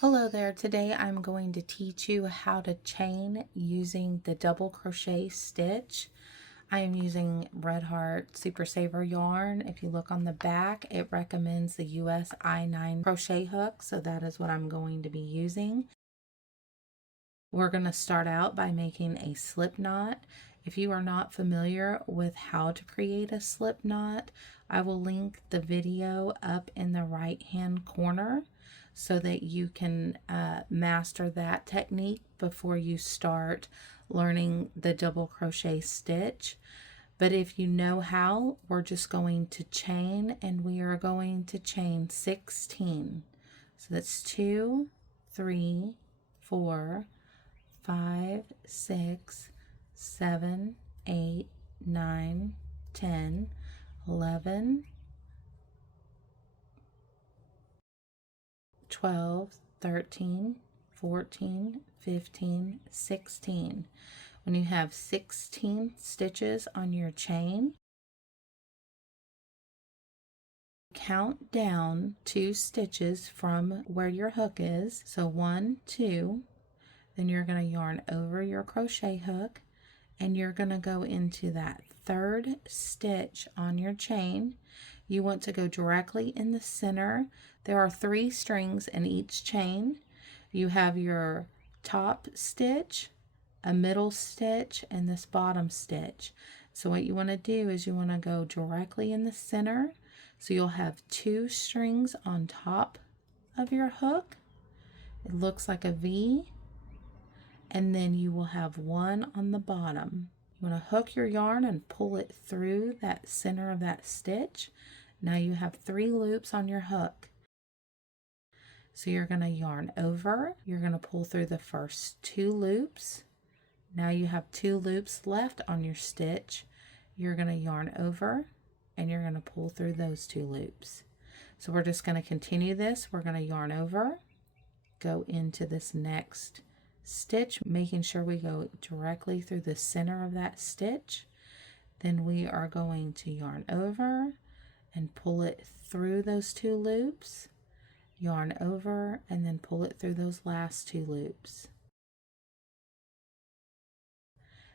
Hello there. Today I'm going to teach you how to chain using the double crochet stitch. I am using Red Heart Super Saver yarn. If you look on the back, it recommends the US I9 crochet hook, so that is what I'm going to be using. We're going to start out by making a slip knot. If you are not familiar with how to create a slip knot, I will link the video up in the right hand corner so that you can master that technique before you start learning the double crochet stitch. But if you know how, we're just going to chain, and we are going to chain 16. So that's 2, 3, 4, 5, 6, 7, 8, 9, 10, 11, 12, 13, 14, 15, 16. When you have 16 stitches on your chain, count down 2 stitches from where your hook is. So 1, 2, then you're going to yarn over your crochet hook, and you're going to go into that third stitch on your chain. You want to go directly in the center. There are 3 strings in each chain. You have your top stitch, a middle stitch, and this bottom stitch. So what you want to do is you want to go directly in the center. So you'll have 2 strings on top of your hook. It looks like a V. And then you will have 1 on the bottom. You want to hook your yarn and pull it through that center of that stitch. Now you have 3 loops on your hook. So you're going to yarn over, you're going to pull through the first 2 loops. Now you have 2 loops left on your stitch. You're going to yarn over, and you're going to pull through those 2 loops. So we're just going to continue this. We're going to yarn over, go into this next stitch, making sure we go directly through the center of that stitch. Then we are going to yarn over and pull it through those 2 loops, yarn over, and then pull it through those last 2 loops.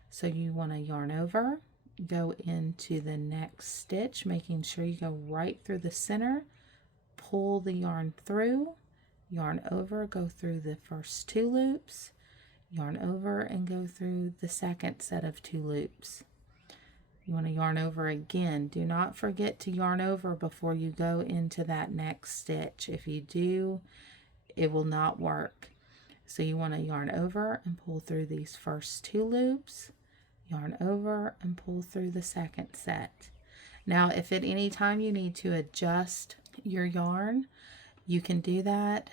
So you want to yarn over, go into the next stitch, making sure you go right through the center, pull the yarn through, yarn over, go through the first 2 loops, yarn over, and go through the second set of 2 loops. You want to yarn over again. Do not forget to yarn over before you go into that next stitch. If you do, it will not work. So you want to yarn over and pull through these first 2 loops, yarn over and pull through the second set. Now, if at any time you need to adjust your yarn, you can do that.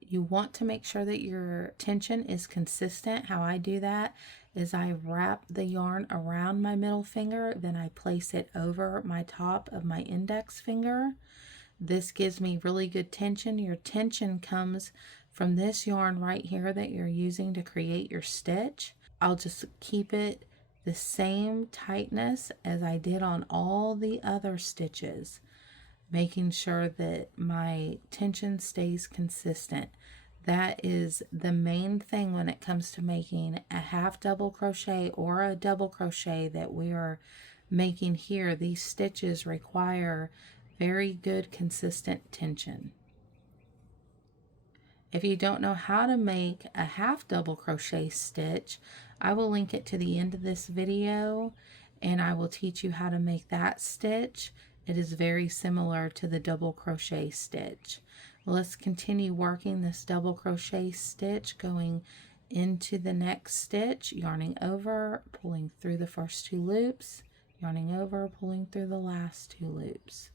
You want to make sure that your tension is consistent. How I do that is I wrap the yarn around my middle finger, then I place it over my top of my index finger. This gives me really good tension. Your tension comes from this yarn right here that you're using to create your stitch. I'll just keep it the same tightness as I did on all the other stitches, making sure that my tension stays consistent. That is the main thing when it comes to making a half double crochet or a double crochet that we are making here. These stitches require very good consistent tension. If you don't know how to make a half double crochet stitch, I will link it to the end of this video, and I will teach you how to make that stitch. It is very similar to the double crochet stitch. Let's continue working this double crochet stitch, going into the next stitch, yarning over, pulling through the first 2 loops, yarning over, pulling through the last 2 loops.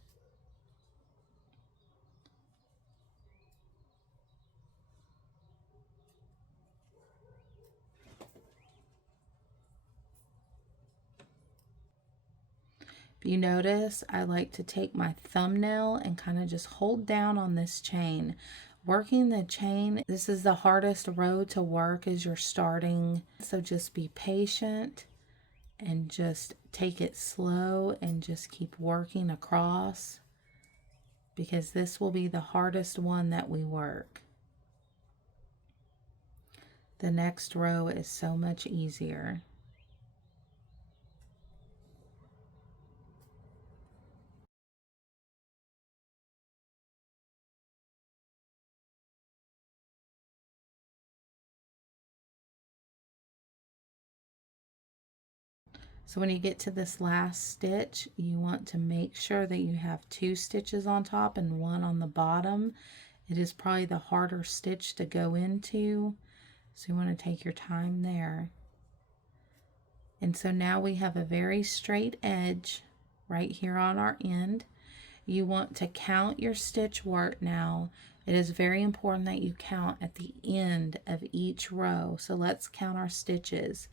If you notice, I like to take my thumbnail and kind of just hold down on this chain. Working the chain, this is the hardest row to work as you're starting. So just be patient and just take it slow and just keep working across. because this will be the hardest one that we work. The next row is so much easier. So when you get to this last stitch, you want to make sure that you have 2 stitches on top and 1 on the bottom. It is probably the harder stitch to go into, so you want to take your time there. And so now we have a very straight edge right here on our end. You want to count your stitch work now. It is very important that you count at the end of each row. So let's count our stitches.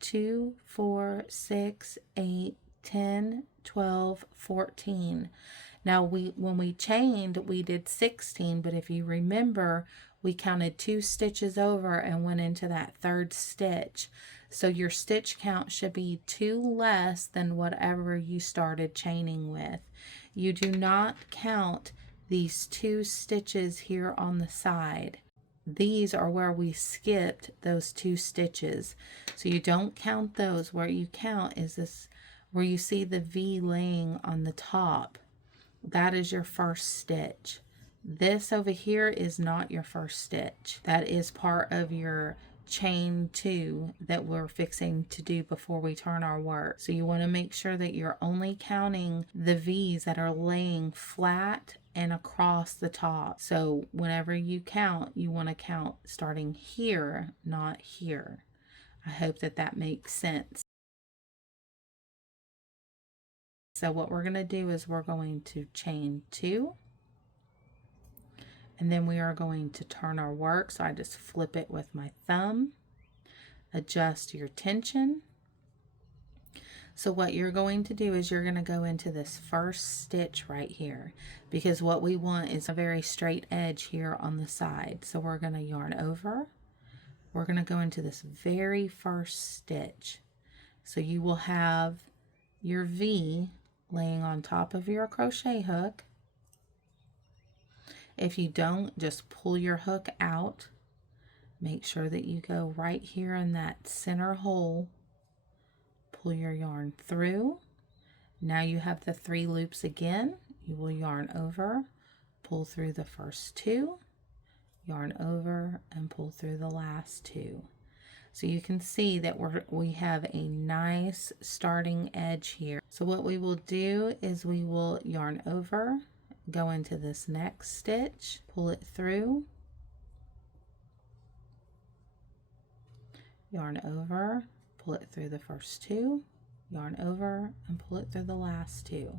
2, 4, 6, 8, 10, 12, 14. Now when we chained, we did 16, but if you remember, we counted 2 stitches over and went into that 3rd stitch. So your stitch count should be 2 less than whatever you started chaining with. You do not count these 2 stitches here on the side. These are where we skipped those 2 stitches. So you don't count those. Where you count is this, where you see the V laying on the top. That is your first stitch. This over here is not your first stitch. That is part of your chain 2 that we're fixing to do before we turn our work. So you want to make sure that you're only counting the V's that are laying flat and across the top. So whenever you count, you want to count starting here, not here. I hope that that makes sense. So what we're going to do is we're going to chain 2, and then we are going to turn our work. So I just flip it with my thumb, adjust your tension. So what you're going to do is you're going to go into this first stitch right here, because what we want is a very straight edge here on the side. So we're going to yarn over. We're going to go into this very first stitch. So you will have your V laying on top of your crochet hook. If you don't, just pull your hook out. Make sure that you go right here in that center hole. Pull your yarn through. Now you have the 3 loops again. You will yarn over, pull through the first 2, yarn over, and pull through the last 2. So you can see that we have a nice starting edge here. So what we will do is we will yarn over, go into this next stitch, pull it through, yarn over, pull it through the first 2, yarn over, and pull it through the last 2.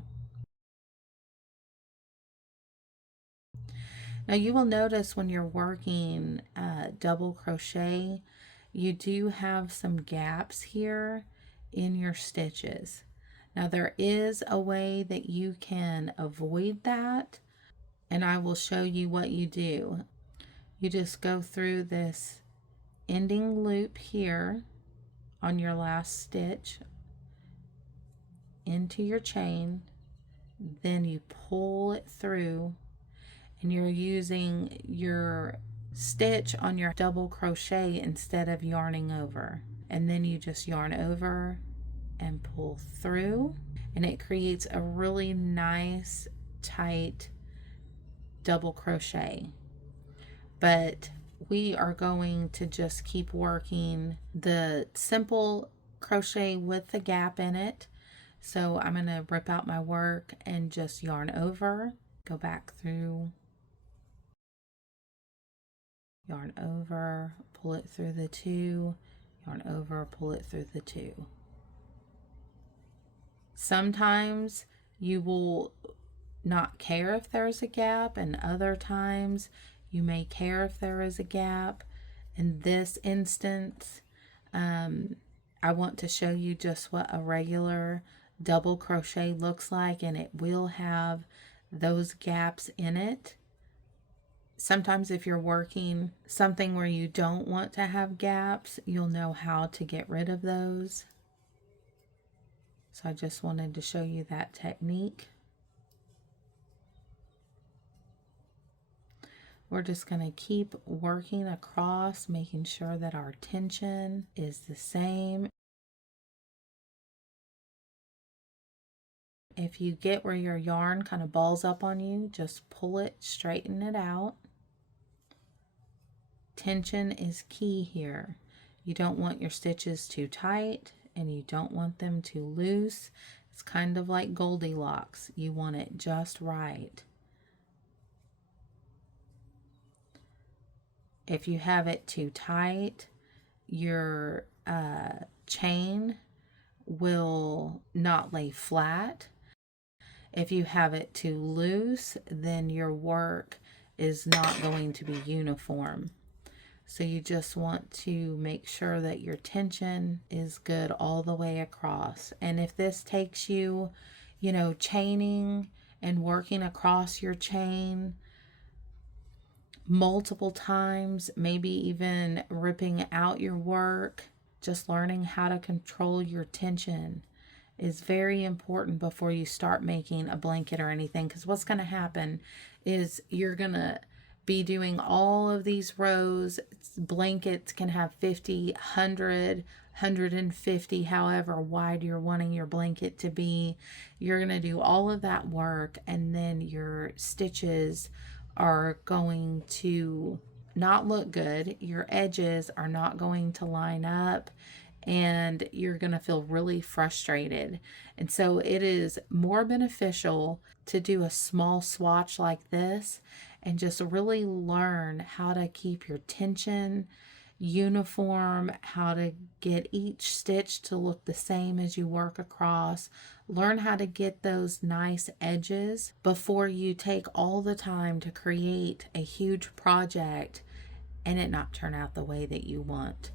Now you will notice when you're working double crochet, you do have some gaps here in your stitches. Now there is a way that you can avoid that, and I will show you what you do. You just go through this ending loop here on your last stitch into your chain, then you pull it through, and you're using your stitch on your double crochet instead of yarning over. And then you just yarn over and pull through, and it creates a really nice tight double crochet. But we are going to just keep working the simple crochet with the gap in it. So I'm going to rip out my work and just yarn over, go back through, yarn over, pull it through the 2, yarn over, pull it through the 2. Sometimes you will not care if there's a gap, and other times you may care if there is a gap. In this instance, I want to show you just what a regular double crochet looks like, and it will have those gaps in it. Sometimes if you're working something where you don't want to have gaps, you'll know how to get rid of those. So I just wanted to show you that technique. We're just going to keep working across, making sure that our tension is the same. If you get where your yarn kind of balls up on you, just pull it, straighten it out. Tension is key here. You don't want your stitches too tight and you don't want them too loose. It's kind of like Goldilocks. You want it just right. If you have it too tight, your chain will not lay flat. If you have it too loose, then your work is not going to be uniform. So you just want to make sure that your tension is good all the way across. And if this takes you, chaining and working across your chain multiple times, maybe even ripping out your work, just learning how to control your tension is very important before you start making a blanket or anything. Because what's going to happen is you're going to be doing all of these rows. Blankets can have 50, 100, 150, however wide you're wanting your blanket to be. You're going to do all of that work, and then your stitches are going to not look good. Your edges are not going to line up, and you're going to feel really frustrated. And so it is more beneficial to do a small swatch like this and just really learn how to keep your tension uniform, how to get each stitch to look the same as you work across. Learn how to get those nice edges before you take all the time to create a huge project and it not turn out the way that you want.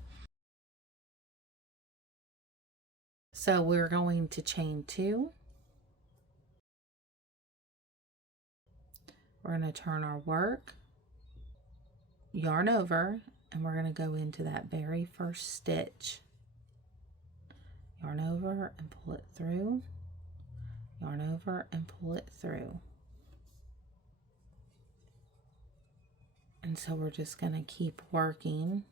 So we're going to chain 2. We're going to turn our work, yarn over, and we're going to go into that very first stitch. Yarn over and pull it through. Yarn over and pull it through. And so we're just going to keep working.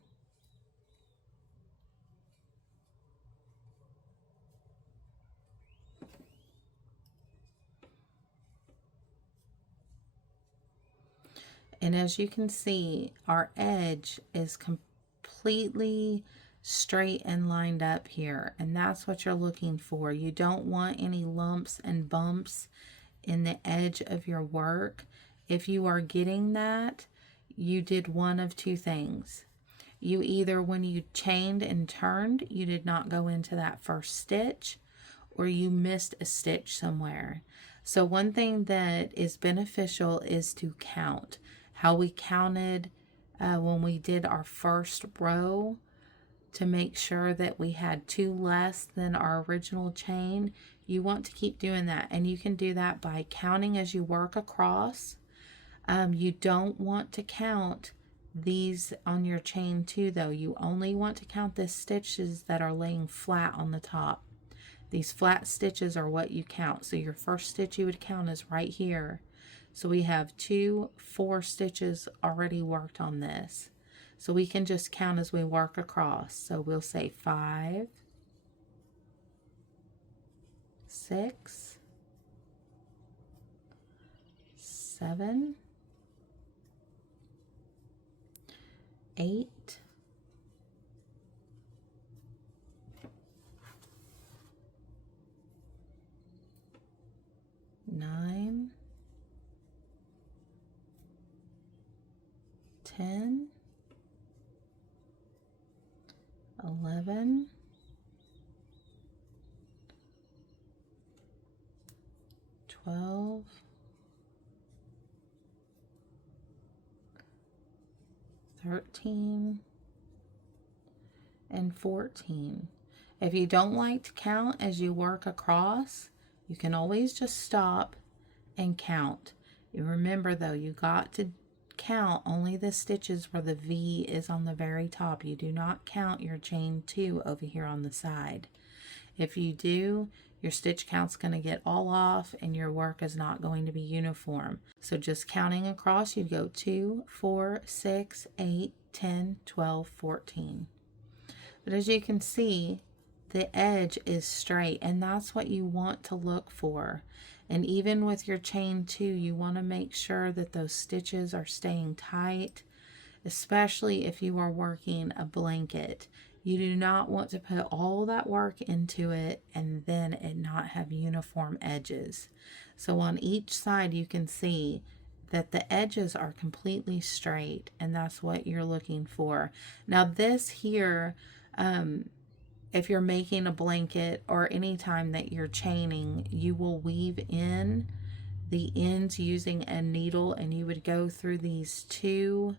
And as you can see, our edge is completely straight and lined up here. And that's what you're looking for. You don't want any lumps and bumps in the edge of your work. If you are getting that, you did one of two things. You either, when you chained and turned, you did not go into that first stitch, or you missed a stitch somewhere. So one thing that is beneficial is to count. How we counted when we did our first row to make sure that we had 2 less than our original chain. You want to keep doing that, and you can do that by counting as you work across. You don't want to count these on your chain 2 though. You only want to count the stitches that are laying flat on the top. These flat stitches are what you count. So your first stitch you would count is right here. So we have 4 stitches already worked on this. So we can just count as we work across. So we'll say 5, 6, 7, 8, 9, 10, 11, 12, 13, and 14. If you don't like to count as you work across, you can always just stop and count. You remember though, you got to count only the stitches where the V is on the very top. You do not count your chain 2 over here on the side. If you do, your stitch count's going to get all off and your work is not going to be uniform. So just counting across, you go 2, 4, 6, 8, 10, 12, 14. But as you can see, the edge is straight, and that's what you want to look for. And even with your chain 2, you want to make sure that those stitches are staying tight, especially if you are working a blanket. You do not want to put all that work into it and then it not have uniform edges. So on each side you can see that the edges are completely straight, and that's what you're looking for. Now this here, if you're making a blanket or any time that you're chaining, you will weave in the ends using a needle, and you would go through these 2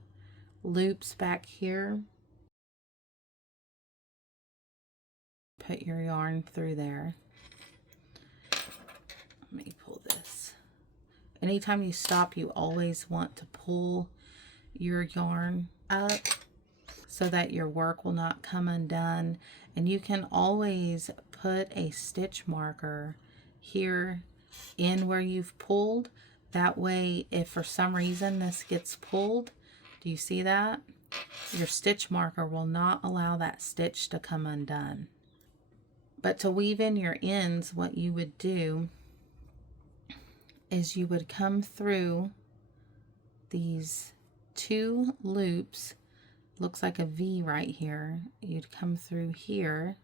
loops back here. Put your yarn through there. Let me pull this. Anytime you stop, you always want to pull your yarn up so that your work will not come undone. And you can always put a stitch marker here in where you've pulled. That way, if for some reason this gets pulled, do you see that? Your stitch marker will not allow that stitch to come undone. But to weave in your ends, what you would do is you would come through these 2 loops. Looks like a V right here. You'd come through here,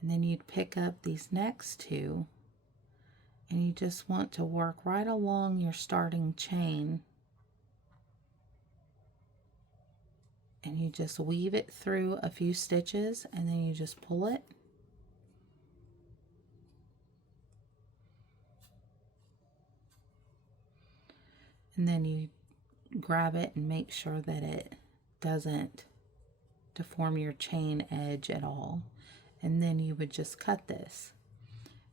and then you'd pick up these next 2, and you just want to work right along your starting chain, and you just weave it through a few stitches, and then you just pull it. And then you grab it and make sure that it doesn't deform your chain edge at all. And then you would just cut this.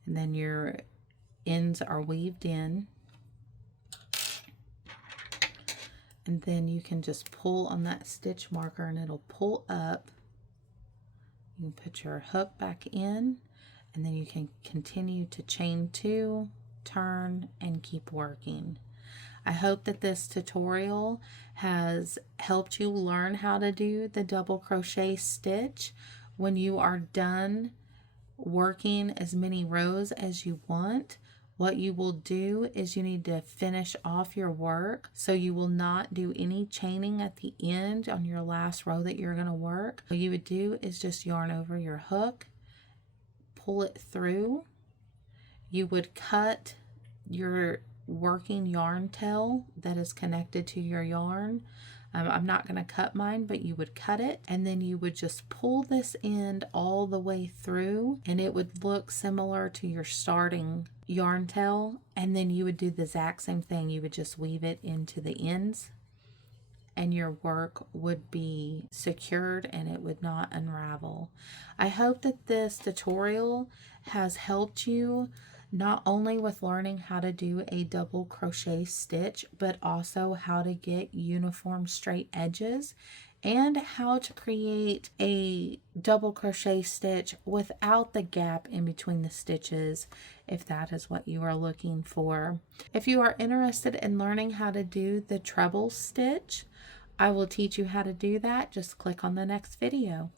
And then your ends are weaved in. And then you can just pull on that stitch marker and it'll pull up. You can put your hook back in, and then you can continue to chain 2, turn, and keep working. I hope that this tutorial has helped you learn how to do the double crochet stitch. When you are done working as many rows as you want, what you will do is you need to finish off your work, so you will not do any chaining at the end on your last row that you're going to work. What you would do is just yarn over your hook, pull it through. You would cut your working yarn tail that is connected to your yarn. I'm not going to cut mine, but you would cut it, and then you would just pull this end all the way through, and it would look similar to your starting yarn tail. And then you would do the exact same thing. You would just weave it into the ends, and your work would be secured and it would not unravel. I hope that this tutorial has helped you not only with learning how to do a double crochet stitch, but also how to get uniform straight edges and how to create a double crochet stitch without the gap in between the stitches, if that is what you are looking for. If you are interested in learning how to do the treble stitch, I will teach you how to do that. Just click on the next video.